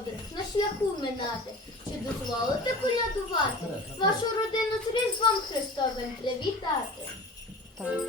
добрих на шляху минати, чи дозволите колядувати? Вашу родину з різдвом Христовим привітати. Так.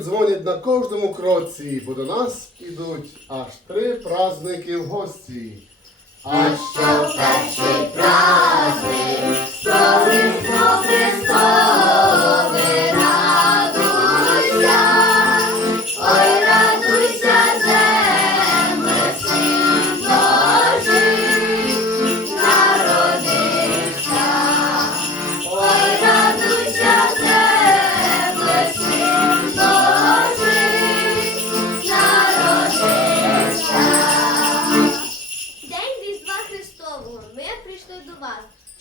дзвонять на кожному кроці, бо до нас ідуть аж три праздники в гості. А що перший праздник, Христос Христос Христовий,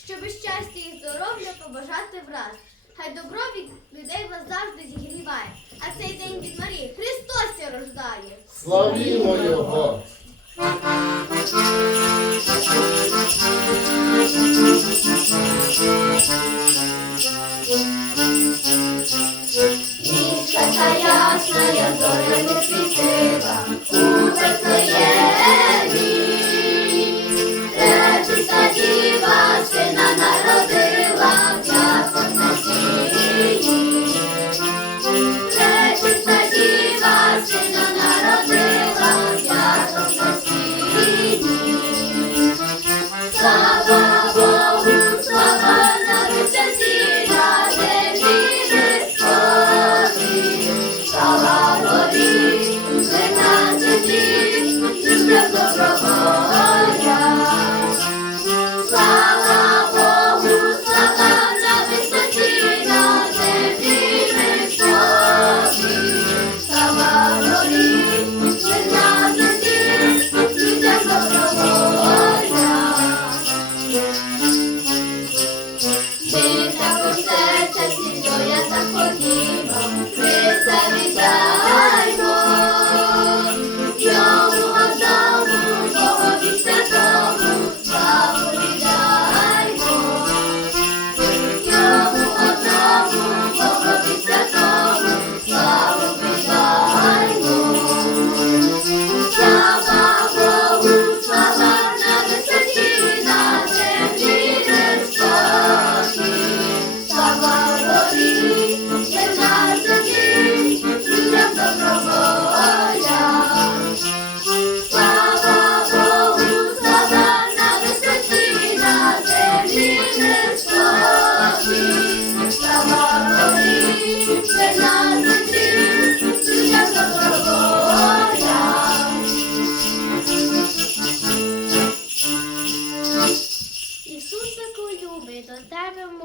Щоб щастя і здоров'я побажати враз. Хай добро від людей вас завжди зігріває, а цей день від Марії Христос рождає. Славімо Його! Нічка та ясна, я зоря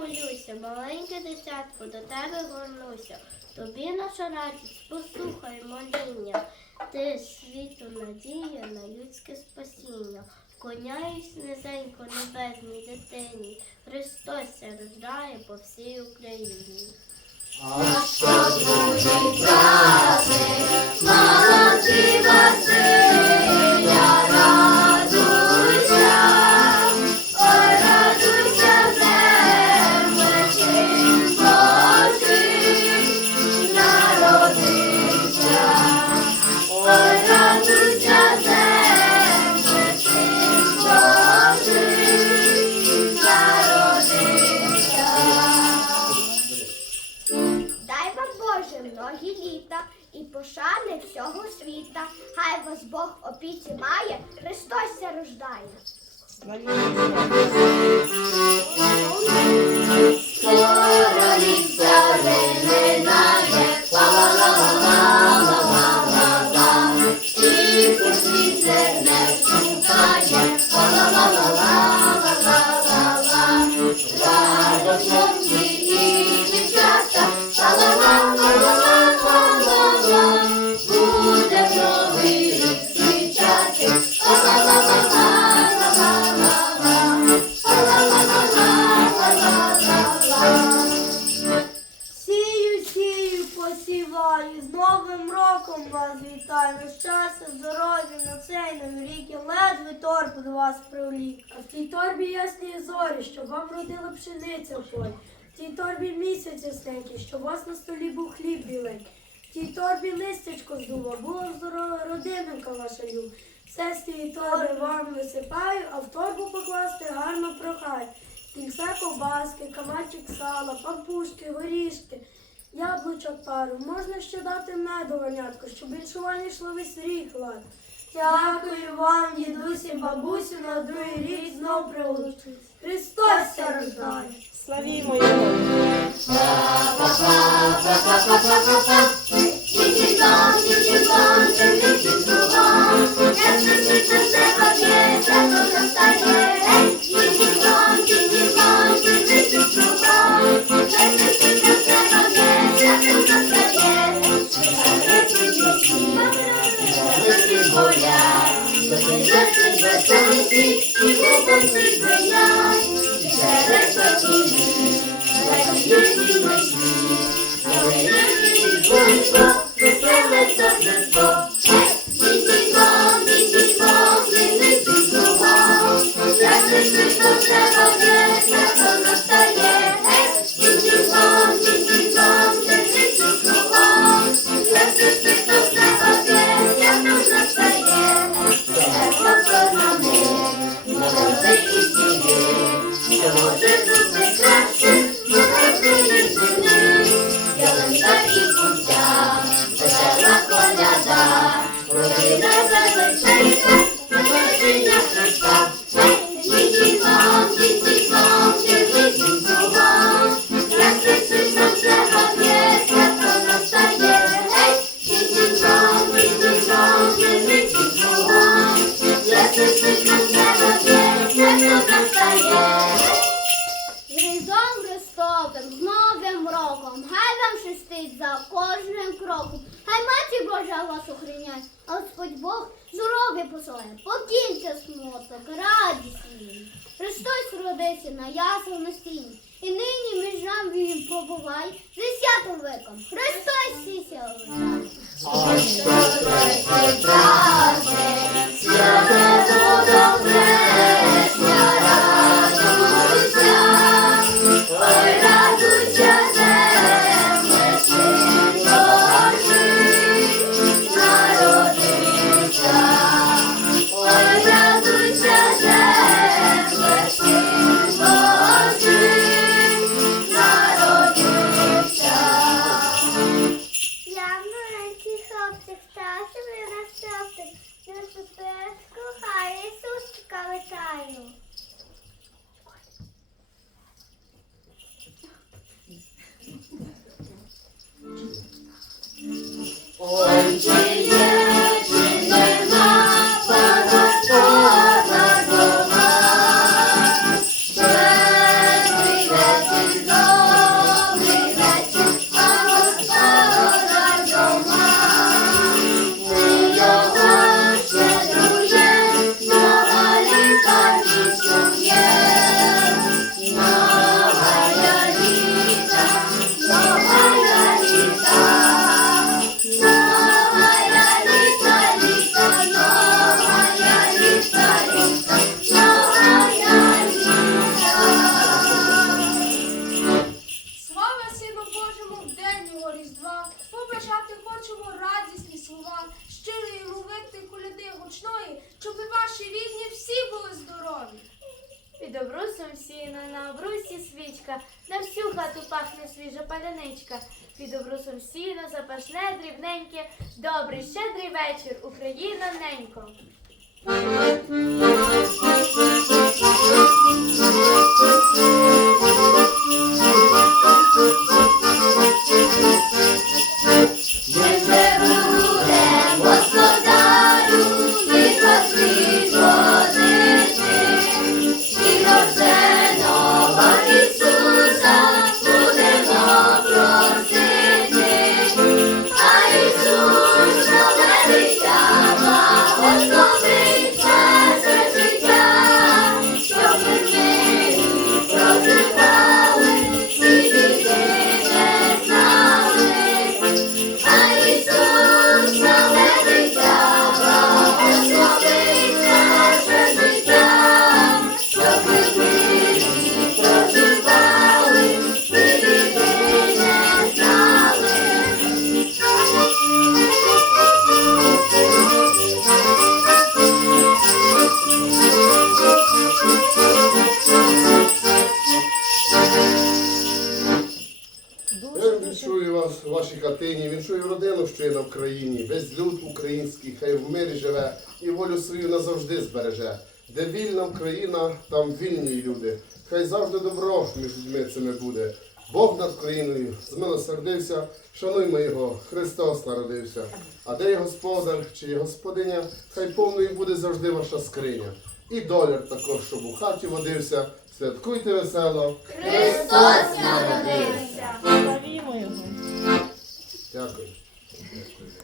хвилюйся, маленьке десятку, до тебе горнуся. Тобі наша радість, послухай моління, ти світу надія на людське спасіння. Коняюсь низенько небесній дитині, Христос рождає по всій Україні. А що молодці вас! усього світа, хай вас Бог опіці має, Христос ся рождає. полот, і суди не вшукає, пола, воно. Вас вітаю. На щастя, здоров'я на цей новий рік я ледве торбу до вас привлік. А в тій торбі ясні зорі, щоб вам родила пшениця в полі. В тій торбі місяць ясненький, щоб у вас на столі був хліб біленький. В тій торбі листячко здуло, була здорова родиненька ваша люб. Все з тієї торби вам висипаю, а в торбу покласти гарно прохай. Кільце ковбаски, камачик сала, пампушки, горішки, яблучок пару. Можна ще дати меду ганятку, щоб віншування йшло весь рік лад. Дякую вам, дідусі, бабусю, на другий рік знов прилучусь. Христос ся рождає. Славімо його! Thank you. Вам за кожним кроком, хай матір Божа вас охороняє, а Господь Бог здоров'я посилає, покіньте смуток, радість їм. Христос родився на ясному стіні, і нині між нами він побуває, зі святом виком, Христос сіся. Ой, обрусом на обрусі свічка, на всю хату пахне свіжа паляничка. Під обрусом сіно, запашне, дрібненьке, добрий щедрий вечір, Україна ненько. Вкраїні, весь люд український, хай в мирі живе і волю свою назавжди збереже. Де вільна Україна, там вільні люди. Хай завжди добро між людьми цими буде. Бог над країною змилосердився, шануймо його, Христос народився. А де є господар чи є господиня, хай повною буде завжди ваша скриня. І доляр також, щоб у хаті водився. Святкуйте весело. Христос народився! Дякую.